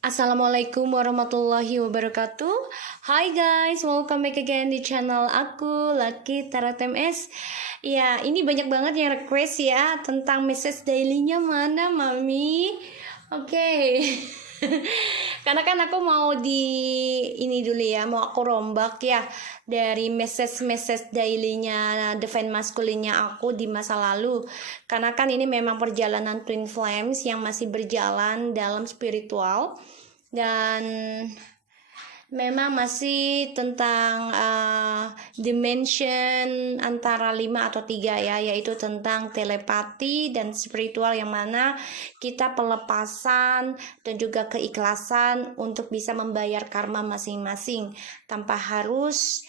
Assalamualaikum warahmatullahi wabarakatuh. Hai guys, welcome back again di channel aku, Lucky Tarot MS. Ya, ini banyak banget yang request ya tentang message daily-nya mana, Mami. Oke. Karena kan aku mau ini dulu ya, mau aku rombak ya dari message daily-nya Divine Masculine-nya aku di masa lalu. Karena kan ini memang perjalanan Twin Flames yang masih berjalan dalam spiritual dan memang masih tentang dimension antara 5 atau 3 ya, yaitu tentang telepati dan spiritual, yang mana kita pelepasan dan juga keikhlasan untuk bisa membayar karma masing-masing tanpa harus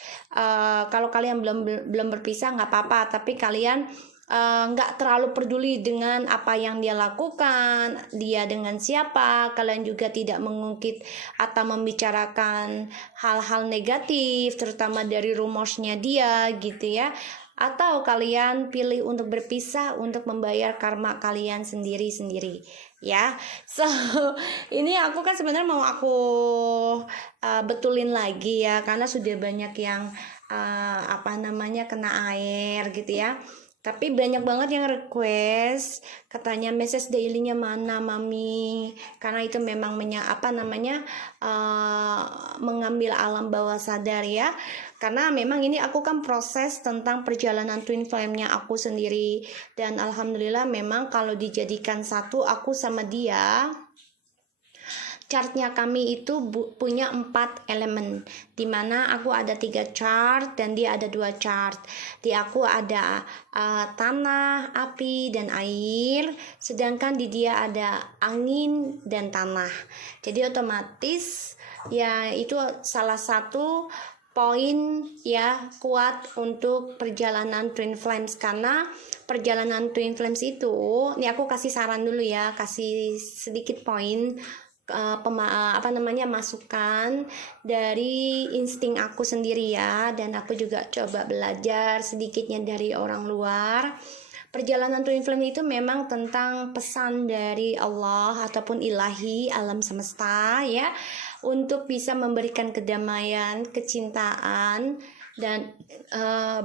kalau kalian belum berpisah nggak apa-apa, tapi kalian nggak terlalu peduli dengan apa yang dia lakukan, dia dengan siapa. Kalian juga tidak mengungkit atau membicarakan hal-hal negatif, terutama dari rumorsnya dia gitu ya. Atau kalian pilih untuk berpisah untuk membayar karma kalian sendiri-sendiri ya. So ini aku kan sebenarnya mau aku betulin lagi ya, karena sudah banyak yang kena air gitu ya. Tapi banyak banget yang request, katanya message daily-nya mana, Mami? Karena itu memang mengambil alam bawah sadar ya. Karena memang ini aku kan proses tentang perjalanan twin flame-nya aku sendiri. Dan alhamdulillah memang kalau dijadikan satu, aku sama dia, chartnya kami itu punya 4 elemen, dimana aku ada 3 chart dan dia ada 2 chart. Di aku ada tanah, api, dan air, sedangkan di dia ada angin dan tanah. Jadi otomatis ya itu salah satu poin ya kuat untuk perjalanan Twin Flames. Karena perjalanan Twin Flames itu, ini aku kasih saran dulu ya, kasih sedikit poin masukan dari insting aku sendiri ya, dan aku juga coba belajar sedikitnya dari orang luar. Perjalanan Twin Flame itu memang tentang pesan dari Allah ataupun ilahi alam semesta ya, untuk bisa memberikan kedamaian, kecintaan, dan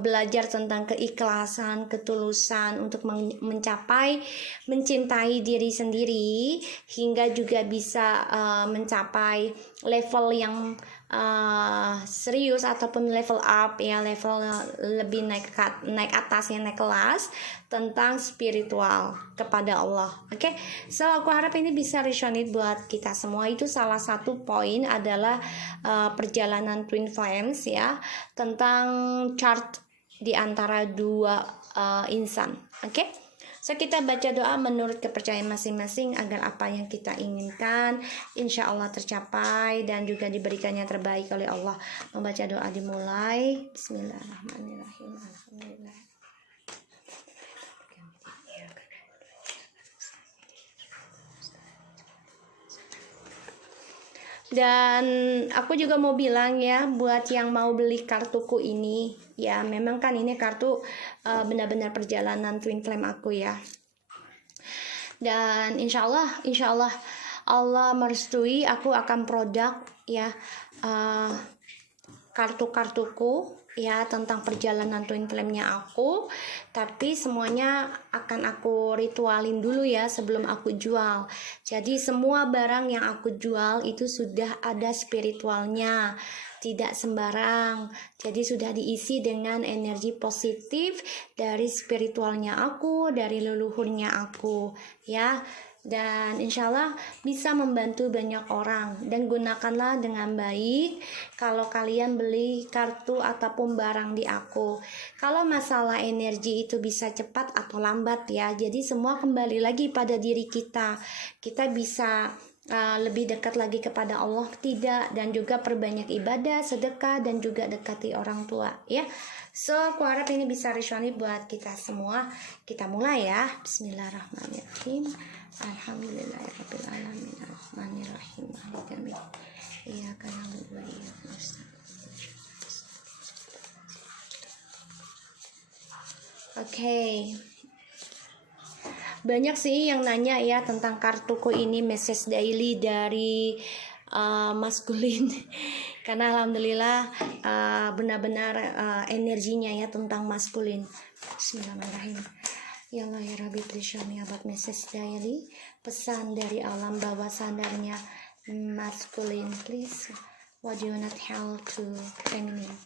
belajar tentang keikhlasan, ketulusan untuk mencintai diri sendiri, hingga juga bisa mencapai level yang serius ataupun level up ya, level lebih naik atas ya, naik kelas tentang spiritual kepada Allah. Oke, so aku harap ini bisa resonate buat kita semua. Itu salah satu poin adalah perjalanan Twin Flames ya, tentang chart di antara dua insan. Oke, so kita baca doa menurut kepercayaan masing-masing agar apa yang kita inginkan insya Allah tercapai dan juga diberikannya terbaik oleh Allah. Membaca doa dimulai. Bismillahirrahmanirrahim. Alhamdulillah. Dan aku juga mau bilang ya, buat yang mau beli kartuku ini ya, memang kan ini kartu benar-benar perjalanan Twin Flame aku ya. Dan insya Allah Allah merestui aku akan produk ya kartu-kartuku ya tentang perjalanan Twin Flame-nya aku. Tapi semuanya akan aku ritualin dulu ya sebelum aku jual. Jadi semua barang yang aku jual itu sudah ada spiritualnya, tidak sembarang. Jadi sudah diisi dengan energi positif dari spiritualnya aku, dari leluhurnya aku ya. Dan insya Allah bisa membantu banyak orang. Dan gunakanlah dengan baik kalau kalian beli kartu ataupun barang di aku. Kalau masalah energi itu bisa cepat atau lambat ya, jadi semua kembali lagi pada diri kita. Kita bisa lebih dekat lagi kepada Allah tidak, dan juga perbanyak ibadah, sedekah, dan juga dekati orang tua ya. So aku harap ini bisa resonate buat kita semua. Kita mulai ya. Bismillahirrahmanirrahim. Alhamdulillahirabbil alamin. Arrahmanirrahim. Maliki yaumiddin. Iyyaka na'budu wa iyyaka nasta'in. Oke. Banyak sih yang nanya ya tentang kartuku ini, message daily dari maskulin. Karena alhamdulillah benar-benar energinya ya tentang maskulin. Bismillahirrahmanirrahim. Ya Allah ya Rabbi, please show me about message daily, pesan dari alam bawah sadarnya maskulin, please. What do you not help to feminine?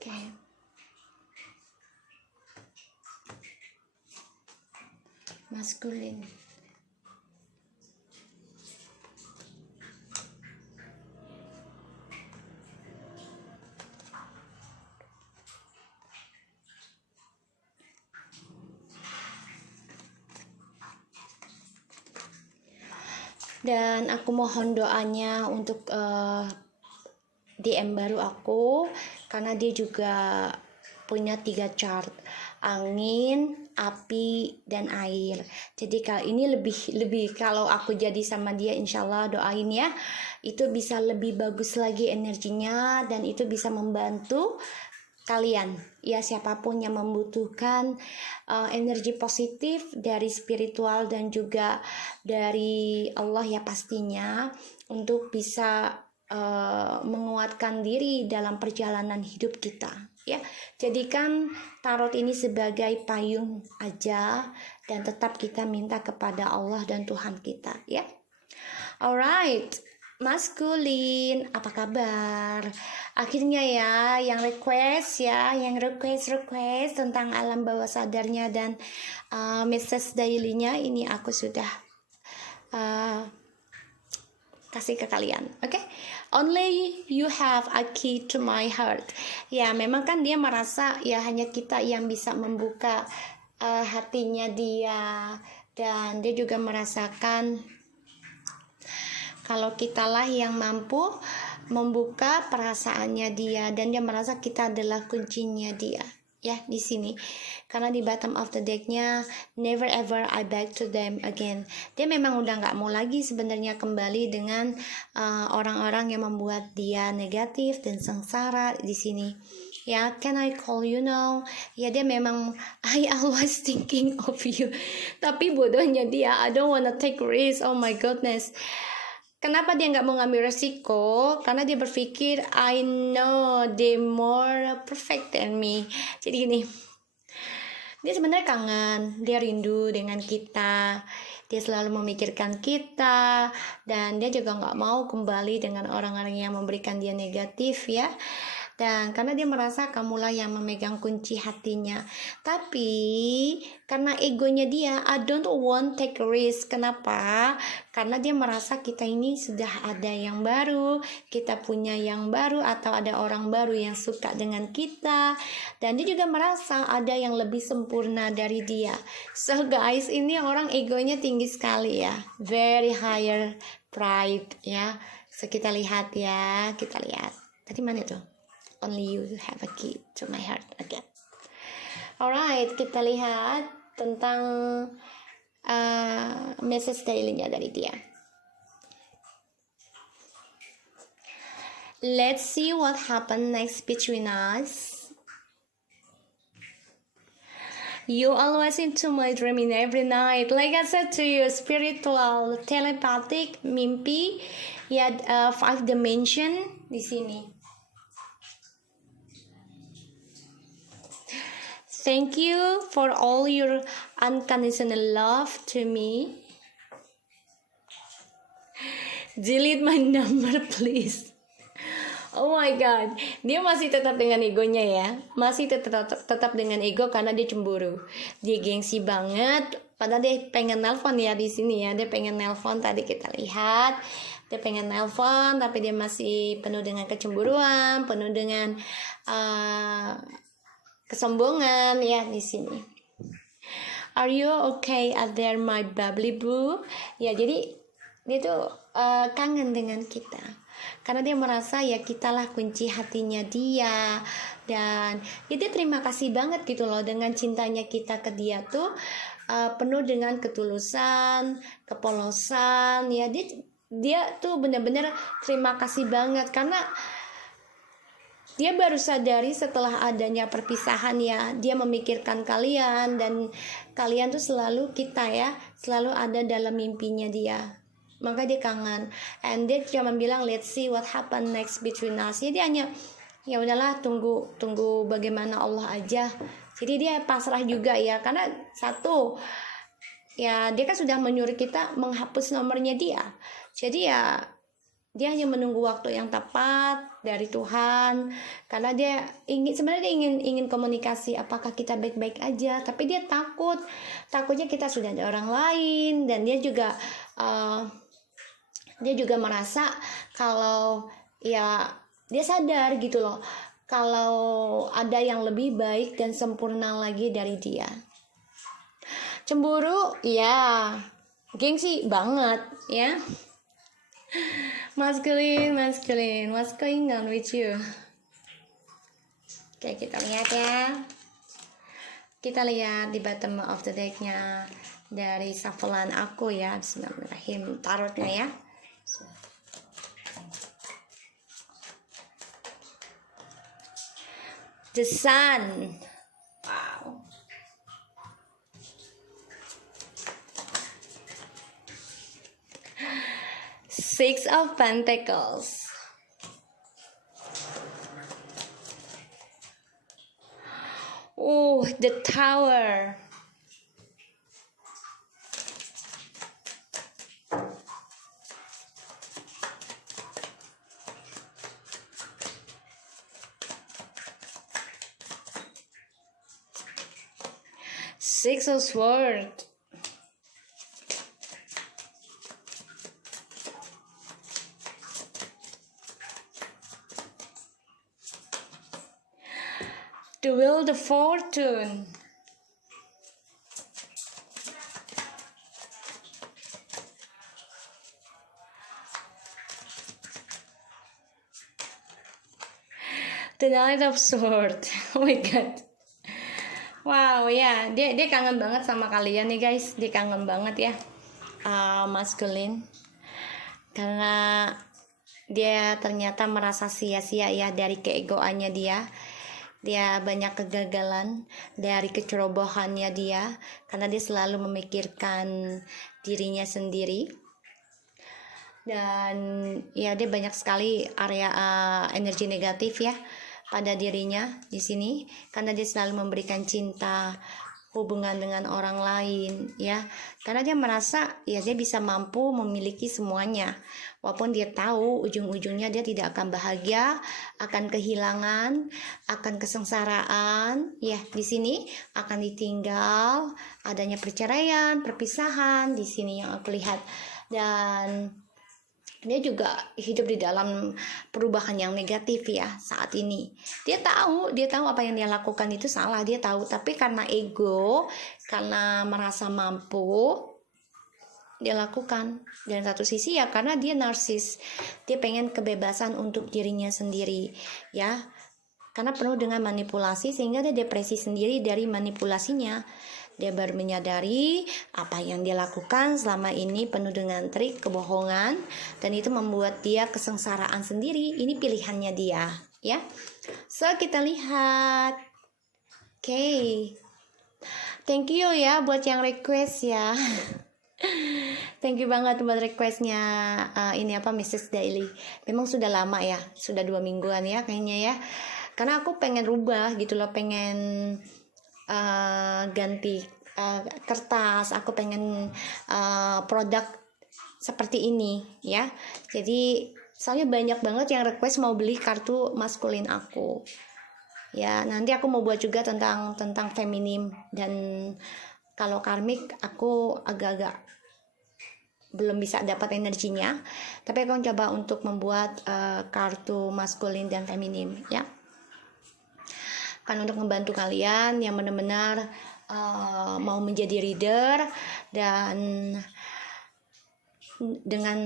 Okay. Maskulin. Dan aku mohon doanya untuk DM baru aku, karena dia juga punya 3 chart, angin, api, dan air. Jadi kali ini lebih kalau aku jadi sama dia, insyaallah doain ya, itu bisa lebih bagus lagi energinya, dan itu bisa membantu kalian ya, siapapun yang membutuhkan energi positif dari spiritual dan juga dari Allah ya pastinya, untuk bisa menguatkan diri dalam perjalanan hidup kita ya. Jadikan tarot ini sebagai payung aja, dan tetap kita minta kepada Allah dan Tuhan kita ya. Alright, maskulin, apa kabar? Akhirnya ya, yang request tentang alam bawah sadarnya dan message daily-nya ini aku sudah kasih ke kalian, oke? Only you have a key to my heart. Ya, memang kan dia merasa ya hanya kita yang bisa membuka hatinya dia, dan dia juga merasakan kalau kitalah yang mampu membuka perasaannya dia, dan dia merasa kita adalah kuncinya dia ya di sini. Karena di bottom of the decknya, never ever I back to them again. Dia memang udah nggak mau lagi sebenarnya kembali dengan orang-orang yang membuat dia negatif dan sengsara di sini. Ya, can I call you now? Ya, dia memang I always thinking of you. Tapi bodohnya dia, I don't wanna take risk. Oh my goodness. Kenapa dia nggak mau ngambil resiko? Karena dia berpikir I know they more perfect than me. Jadi gini, dia sebenarnya kangen, dia rindu dengan kita, dia selalu memikirkan kita, dan dia juga nggak mau kembali dengan orang-orang yang memberikan dia negatif ya. Dan karena dia merasa kamulah yang memegang kunci hatinya. Tapi karena egonya dia, I don't want take risk. Kenapa? Karena dia merasa kita ini sudah ada yang baru, kita punya yang baru, atau ada orang baru yang suka dengan kita. Dan dia juga merasa ada yang lebih sempurna dari dia. So guys, ini orang egonya tinggi sekali ya, very higher pride ya. So kita lihat ya, kita lihat. Tadi mana tuh? Only you have a key to my heart again. Alright, kita lihat tentang message daily-nya dari dia. Let's see what happen next between us. You always into my dreaming every night. Like I said to you, spiritual, telepathic, mimpi, ya 5 dimension di sini. Thank you for all your unconditional love to me. Delete my number please. Oh my god, dia masih tetap dengan egonya ya, masih tetap dengan ego karena dia cemburu, dia gengsi banget. Padahal dia pengen nelpon ya di sini ya, dia pengen nelpon, tadi kita lihat dia pengen nelpon, tapi dia masih penuh dengan kecemburuan, penuh dengan kesombongan ya di sini. Are you okay out there my bubbly boo? Ya, jadi dia tuh kangen dengan kita. Karena dia merasa ya kitalah kunci hatinya dia. Dan ya dia terima kasih banget gitu loh dengan cintanya kita ke dia tuh penuh dengan ketulusan, kepolosan ya. Dia tuh benar-benar terima kasih banget karena dia baru sadari setelah adanya perpisahan ya. Dia memikirkan kalian, dan kalian tuh selalu, kita ya, selalu ada dalam mimpinya dia. Maka dia kangen, and dia cuma bilang let's see what happen next between us. Jadi dia hanya ya udahlah, tunggu bagaimana Allah aja. Jadi dia pasrah juga ya, karena satu ya, dia kan sudah menyuruh kita menghapus nomornya dia. Jadi ya dia hanya menunggu waktu yang tepat dari Tuhan, karena dia sebenarnya dia ingin komunikasi, apakah kita baik-baik aja, tapi dia takutnya kita sudah ada orang lain, dan dia juga merasa kalau ya dia sadar gitu loh, kalau ada yang lebih baik dan sempurna lagi dari dia. Cemburu ya, gengsi banget ya. Masculine, what's going on with you? Oke, kita lihat ya. Kita lihat di bottom of the deck-nya dari shuffle-an aku ya. Bismillahirrahmanirrahim. Tarotnya ya. The Sun. Wow. Six of Pentacles. Oh, the Tower. Six of Swords. The Wheel of Fortune. The Knight of Swords. Oh my god. Wow ya, dia kangen banget sama kalian nih guys. Dia kangen banget ya, masculine, karena dia ternyata merasa sia-sia ya dari keegoannya dia. Dia banyak kegagalan dari kecerobohannya dia, karena dia selalu memikirkan dirinya sendiri. Dan ya, dia banyak sekali area energi negatif ya pada dirinya di sini, karena dia selalu memberikan cinta, hubungan dengan orang lain ya, karena dia merasa ya dia bisa mampu memiliki semuanya, walaupun dia tahu ujung-ujungnya dia tidak akan bahagia, akan kehilangan, akan kesengsaraan ya. Di sini akan ditinggal, adanya perceraian, perpisahan di sini yang aku lihat. Dan dia juga hidup di dalam perubahan yang negatif ya saat ini. Dia tahu apa yang dia lakukan itu salah, dia tahu, tapi karena ego, karena merasa mampu, dia lakukan. Dan satu sisi ya karena dia narsis, dia pengen kebebasan untuk dirinya sendiri ya, karena penuh dengan manipulasi sehingga dia depresi sendiri dari manipulasinya. Dia baru menyadari apa yang dia lakukan selama ini penuh dengan trik, kebohongan, dan itu membuat dia kesengsaraan sendiri. Ini pilihannya dia, ya. So, kita lihat. Oke. Thank you ya buat yang request ya. Thank you banget buat requestnya. Ini apa, Mrs. Daily. Memang sudah lama ya, sudah 2 mingguan ya kayaknya ya. Karena aku pengen rubah gitu loh, pengen ganti kertas, aku pengen produk seperti ini ya. Jadi soalnya banyak banget yang request mau beli kartu maskulin aku ya. Nanti aku mau buat juga tentang feminim, dan kalau karmik aku agak-agak belum bisa dapat energinya, tapi aku coba untuk membuat kartu maskulin dan feminim ya, kan untuk membantu kalian yang benar-benar mau menjadi reader dan dengan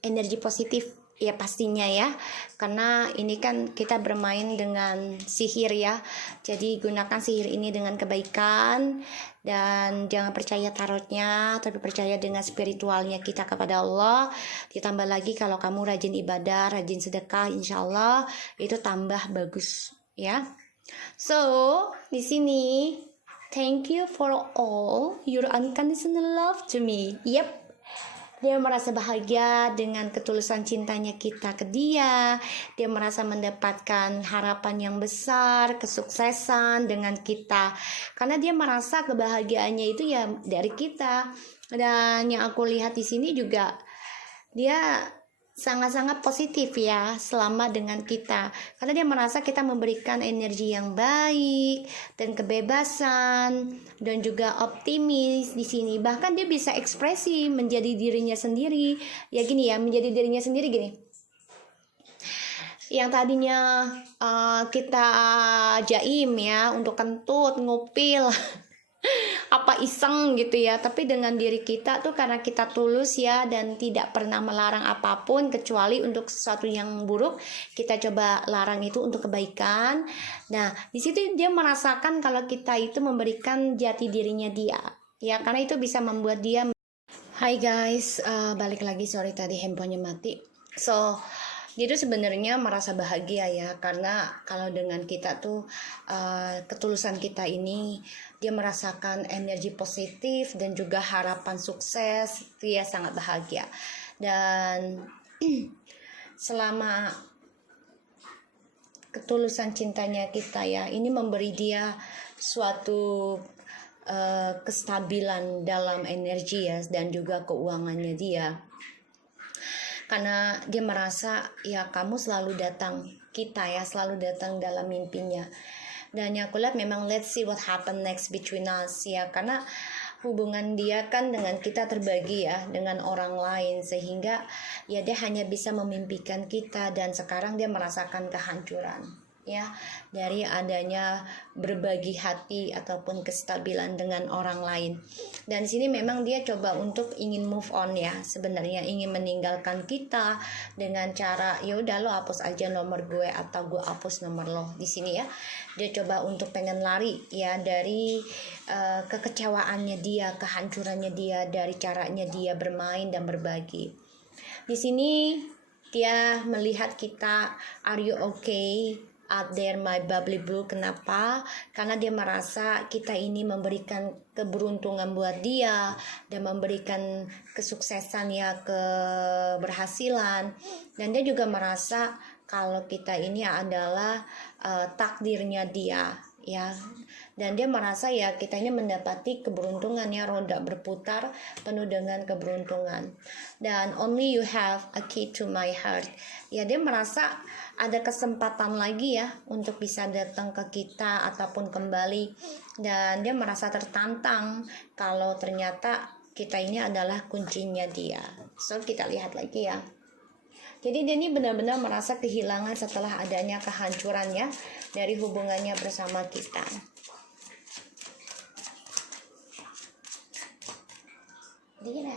energi positif Ya pastinya ya, karena ini kan kita bermain dengan sihir ya. Jadi gunakan sihir ini dengan kebaikan dan jangan percaya tarotnya, tapi percaya dengan spiritualnya kita kepada Allah. Ditambah lagi kalau kamu rajin ibadah, rajin sedekah, insya Allah itu tambah bagus ya. So di sini, thank you for all your unconditional love to me. Yep. Dia merasa bahagia dengan ketulusan cintanya kita ke dia. Dia merasa mendapatkan harapan yang besar, kesuksesan dengan kita. Karena dia merasa kebahagiaannya itu ya dari kita. Dan yang aku lihat di sini juga dia sangat-sangat positif ya selama dengan kita, karena dia merasa kita memberikan energi yang baik dan kebebasan dan juga optimis di sini. Bahkan dia bisa ekspresi menjadi dirinya sendiri ya, gini ya, menjadi dirinya sendiri gini. Yang tadinya kita jaim ya untuk kentut, ngupil apa iseng gitu ya, tapi dengan diri kita tuh karena kita tulus ya dan tidak pernah melarang apapun kecuali untuk sesuatu yang buruk, kita coba larang itu untuk kebaikan. Nah di situ dia merasakan kalau kita itu memberikan jati dirinya dia ya, karena itu bisa membuat dia. Hai guys, balik lagi, sorry tadi handphonenya mati. So dia tuh sebenarnya merasa bahagia ya, karena kalau dengan kita tuh ketulusan kita ini, dia merasakan energi positif dan juga harapan sukses. Dia sangat bahagia dan selama ketulusan cintanya kita ya, ini memberi dia suatu kestabilan dalam energi ya, dan juga keuangannya dia. Karena dia merasa ya kamu selalu datang, kita ya selalu datang dalam mimpinya. Dan yang aku lihat memang let's see what happen next between us ya, karena hubungan dia kan dengan kita terbagi ya dengan orang lain, sehingga ya dia hanya bisa memimpikan kita, dan sekarang dia merasakan kehancuran ya dari adanya berbagi hati ataupun kestabilan dengan orang lain. Dan di sini memang dia coba untuk ingin move on ya, sebenarnya ingin meninggalkan kita dengan cara ya udah lo hapus aja nomor gue atau gue hapus nomor lo. Di sini ya dia coba untuk pengen lari ya dari kekecewaannya dia, kehancurannya dia, dari caranya dia bermain dan berbagi. Di sini dia melihat kita, are you okay out there my bubbly blue? Kenapa? Karena dia merasa kita ini memberikan keberuntungan buat dia dan memberikan kesuksesan ya, keberhasilan. Dan dia juga merasa kalau kita ini adalah takdirnya dia ya. Dan dia merasa ya kita ini mendapati keberuntungan ya, roda berputar penuh dengan keberuntungan. Dan only you have a key to my heart. Ya dia merasa ada kesempatan lagi ya untuk bisa datang ke kita ataupun kembali. Dan dia merasa tertantang kalau ternyata kita ini adalah kuncinya dia. So kita lihat lagi ya. Jadi dia ini benar-benar merasa kehilangan setelah adanya kehancurannya dari hubungannya bersama kita. Dira.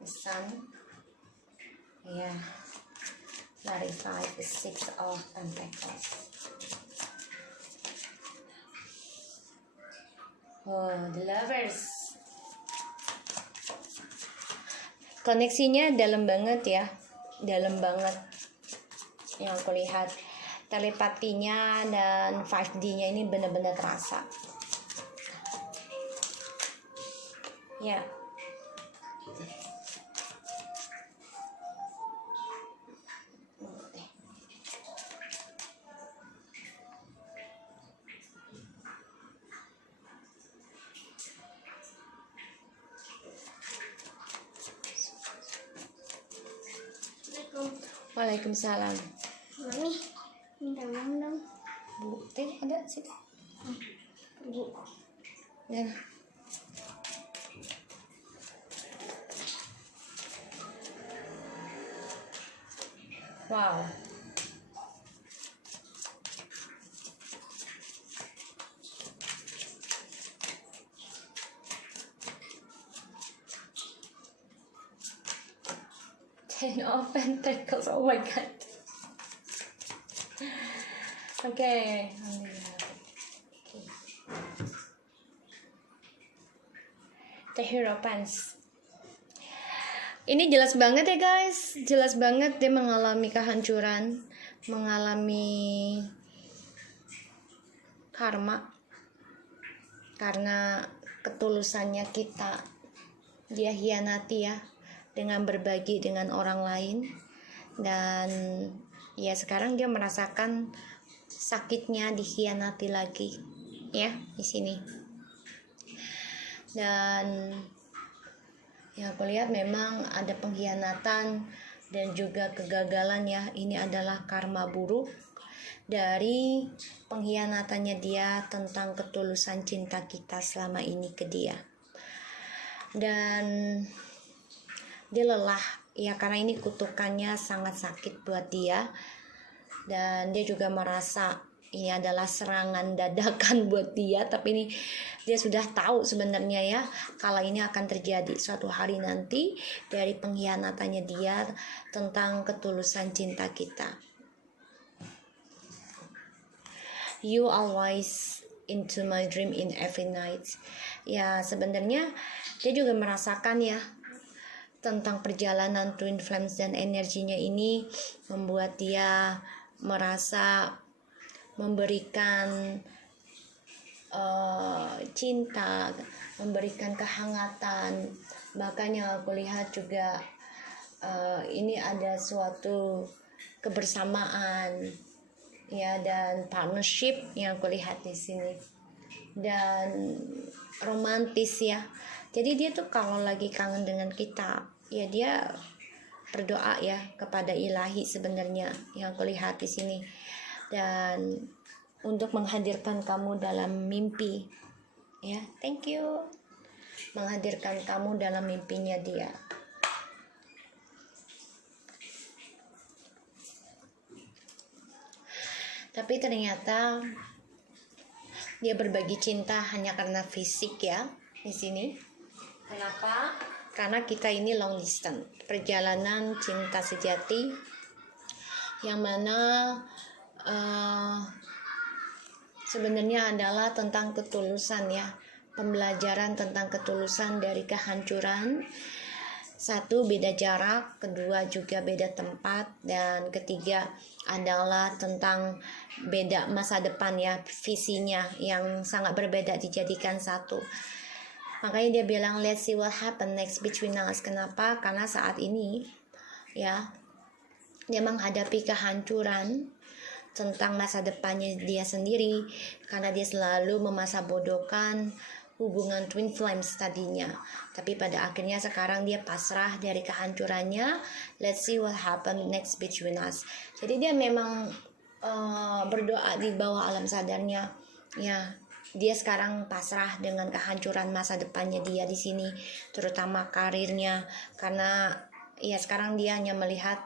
The sun. Yeah. Clarified the 6 of Pentacles. Oh, the Lovers. Koneksinya dalam banget ya, dalam banget. Yang aku lihat telepatinya dan 5D-nya ini benar-benar terasa. Ya. Waalaikumsalam. Mami, minta uang dong. Bu, teh ada situ. Bu. Ya. Wow. Ten of Pentacles. Oh my god. Okay. The Hierophant. Ini jelas banget ya guys, jelas banget dia mengalami kehancuran, mengalami karma karena ketulusannya kita. Dia hianati ya dengan berbagi dengan orang lain, dan ya sekarang dia merasakan sakitnya dikhianati lagi ya di sini. Dan yang aku lihat memang ada pengkhianatan dan juga kegagalan ya. Ini adalah karma buruk dari pengkhianatannya dia tentang ketulusan cinta kita selama ini ke dia. Dan dia lelah ya, karena ini kutukannya sangat sakit buat dia. Dan dia juga merasa ini adalah serangan dadakan buat dia, tapi ini dia sudah tahu sebenarnya ya kalau ini akan terjadi suatu hari nanti dari pengkhianatannya dia tentang ketulusan cinta kita. You always into my dream in every night. Ya sebenarnya dia juga merasakan ya tentang perjalanan twin flames, dan energinya ini membuat dia merasa memberikan cinta, memberikan kehangatan. Bahkan yang aku lihat juga ini ada suatu kebersamaan ya, dan partnership yang aku lihat di sini, dan romantis ya. Jadi dia tuh kalau lagi kangen dengan kita ya dia berdoa ya kepada ilahi sebenarnya yang aku lihat di sini, dan untuk menghadirkan kamu dalam mimpi ya. Thank you, menghadirkan kamu dalam mimpinya dia. Tapi ternyata dia berbagi cinta hanya karena fisik ya di sini. Kenapa? Karena kita ini long distance, perjalanan cinta sejati, yang mana sebenarnya adalah tentang ketulusan ya, pembelajaran tentang ketulusan dari kehancuran. Satu, beda jarak, kedua juga beda tempat, dan ketiga adalah tentang beda masa depan ya, visinya yang sangat berbeda dijadikan satu. Makanya dia bilang let's see what happen next between us. Kenapa? Karena saat ini ya dia menghadapi kehancuran tentang masa depannya dia sendiri, karena dia selalu memasabodokan hubungan twin flames tadinya. Tapi pada akhirnya sekarang dia pasrah dari kehancurannya. Let's see what happen next between us. Jadi dia memang berdoa di bawah alam sadarnya ya. Dia sekarang pasrah dengan kehancuran masa depannya dia di sini, terutama karirnya, karena ya sekarang dia hanya melihat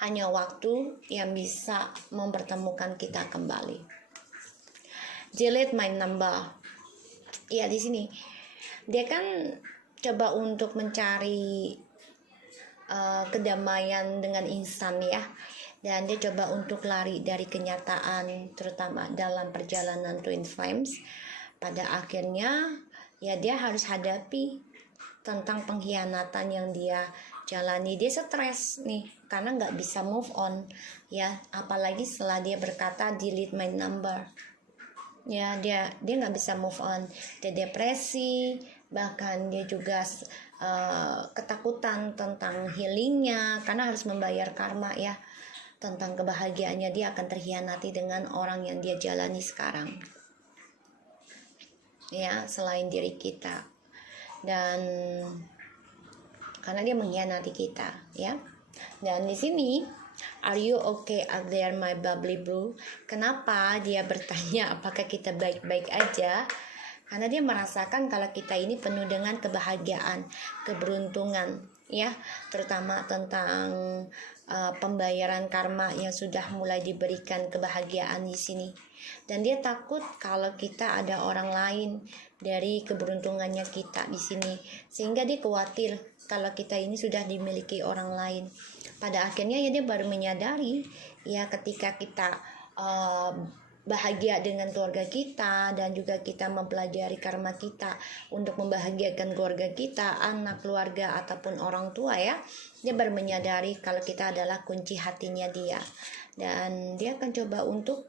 hanya waktu yang bisa mempertemukan kita kembali. Delete my number. Ya di sini dia kan coba untuk mencari kedamaian dengan instan ya, dan dia coba untuk lari dari kenyataan, terutama dalam perjalanan twin flames. Pada akhirnya ya dia harus hadapi tentang pengkhianatan yang dia jalani. Dia stres nih karena nggak bisa move on ya, apalagi setelah dia berkata delete my number ya. Dia nggak bisa move on, dia depresi, bahkan dia juga ketakutan tentang healingnya karena harus membayar karma ya, tentang kebahagiaannya dia akan terhianati dengan orang yang dia jalani sekarang ya, selain diri kita, dan karena dia mengkhianati kita ya. Dan di sini are you okay out there my bubbly blue? Kenapa dia bertanya apakah kita baik-baik aja? Karena dia merasakan kalau kita ini penuh dengan kebahagiaan, keberuntungan ya, terutama tentang pembayaran karma yang sudah mulai diberikan kebahagiaan di sini. Dan dia takut kalau kita ada orang lain dari keberuntungannya kita di sini, sehingga dia khawatir kalau kita ini sudah dimiliki orang lain. Pada akhirnya ya dia baru menyadari ya ketika kita bahagia dengan keluarga kita dan juga kita mempelajari karma kita untuk membahagiakan keluarga kita, anak, keluarga ataupun orang tua ya, dia baru menyadari kalau kita adalah kunci hatinya dia, dan dia akan coba untuk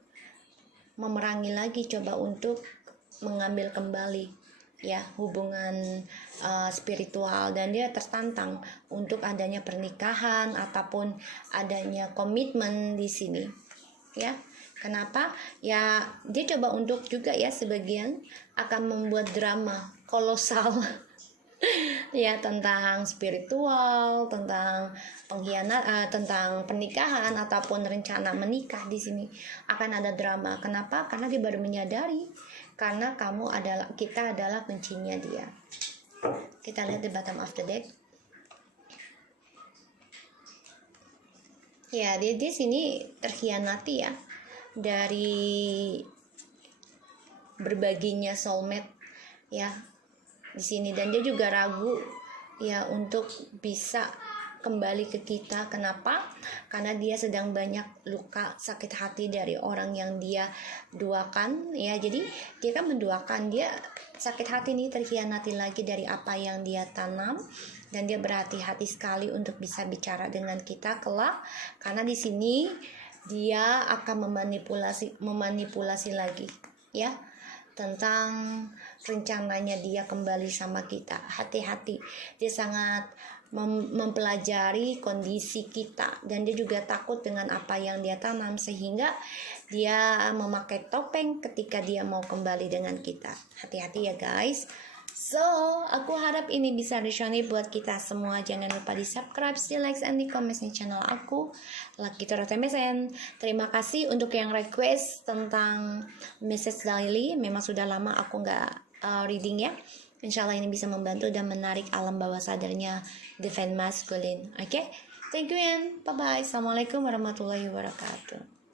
memerangi lagi, coba untuk mengambil kembali ya hubungan spiritual, dan dia tertantang untuk adanya pernikahan ataupun adanya komitmen di sini ya. Kenapa? Ya dia coba untuk juga ya sebagian akan membuat drama kolosal ya tentang spiritual, tentang pengkhianat, tentang pernikahan ataupun rencana menikah. Di sini akan ada drama. Kenapa? Karena dia baru menyadari karena kita adalah kuncinya dia. Kita lihat di bottom of the deck. Ya, dia di sini terkhianati ya dari berbaginya soulmate ya di sini, dan dia juga ragu ya untuk bisa kembali ke kita. Kenapa? Karena dia sedang banyak luka sakit hati dari orang yang dia duakan ya. Jadi dia kan menduakan, dia sakit hati nih, terkhianati lagi dari apa yang dia tanam, dan dia berhati-hati sekali untuk bisa bicara dengan kita kelak, karena di sini dia akan memanipulasi lagi ya tentang rencananya dia kembali sama kita. Hati-hati, dia sangat mempelajari kondisi kita, dan dia juga takut dengan apa yang dia tanam, sehingga dia memakai topeng ketika dia mau kembali dengan kita. Hati-hati ya guys. So, aku harap ini bisa resonate buat kita semua. Jangan lupa di subscribe, di like, and di comment di channel aku, Lucky Tarot MSN. Terima kasih untuk yang request tentang message daily. Memang sudah lama aku nggak reading ya. Insya Allah ini bisa membantu dan menarik alam bawah sadarnya Divine Masculine. Oke? Thank you and bye-bye. Assalamualaikum warahmatullahi wabarakatuh.